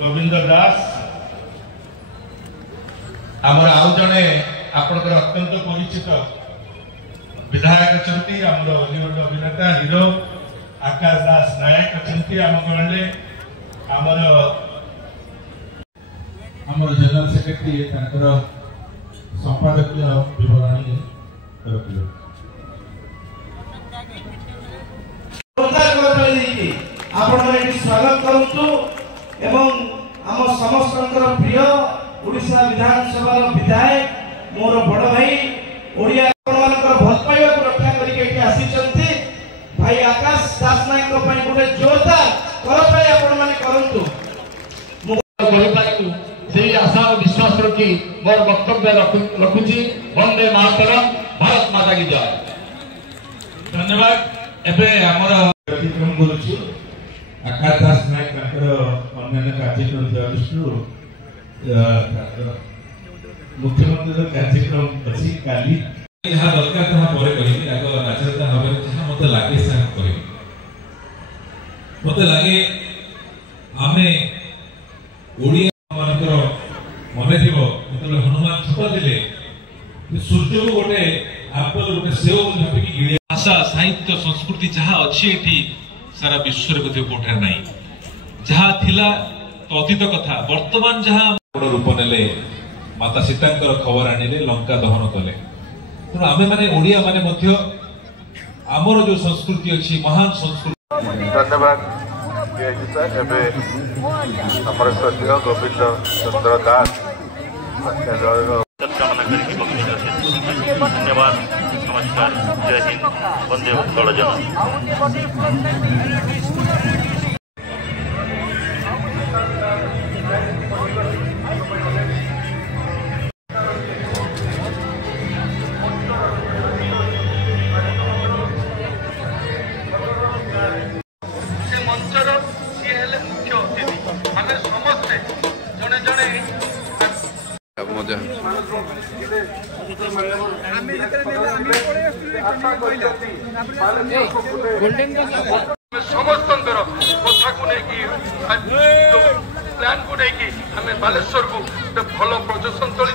गोविंद दास आमर आउ जड़े आपंकर अत्यंत परिचित विधायक अच्छा आमर बॉलीवुड अभिनेता हिरो आकाश दास नायक अच्छा आम गणे आमर जनरल सेक्रेटरी संपादकीय विवरणी रखिले स्वागत करूँ एवं आम समस्त प्रिय ओडिशा विधानसभा विधायक मोर बड़ भाई ओडिया भल पाइबा रक्षा करके आसी भाई आकाश दास नायक गोटे जोरदार कर आशा और विश्वास रखी मोर वक्तव्य रखुची। वंदे मातरम, भारत माता की जय। धन्यवाद। एबे हमर कार्यक्रम करूछु आकाश दास नायक अन्य कार्यक्रम दृष्टि मुख्यमंत्री कार्यक्रम अच्छी काली यहाँ दरकार ता परे कहि आगो नाचरता हबे जहाँ मते लागे से कहि मते लागे आमे ओडिया मानकर मने थिबो मतलब हनुमान छपा दिले सूर्य को गोटे आपल गोटे सेव भाबी की गिळे भाषा साहित्य संस्कृति जहाँ अच्छी एठी सारा विश्व रे कते कोठा नाही जहाँ थिला तो अतीत कथा वर्तमान जहाँ बड़ रूप नेले माता सीतांकर खबर आनिले लंका दहन कले तेणु आमे माने ओडिया माने मध्य आमर जो संस्कृति अच्छी महान संस्कृति। धन्यवाद हमर सचिव गोविंद चंद्र दास धन्यवाद। नमस्कार, जय हिंद, वंदे उत्कल समस्त कथा को लेकिन प्लान को लेकिन बालेश्वर को भल प्रदर्शन चली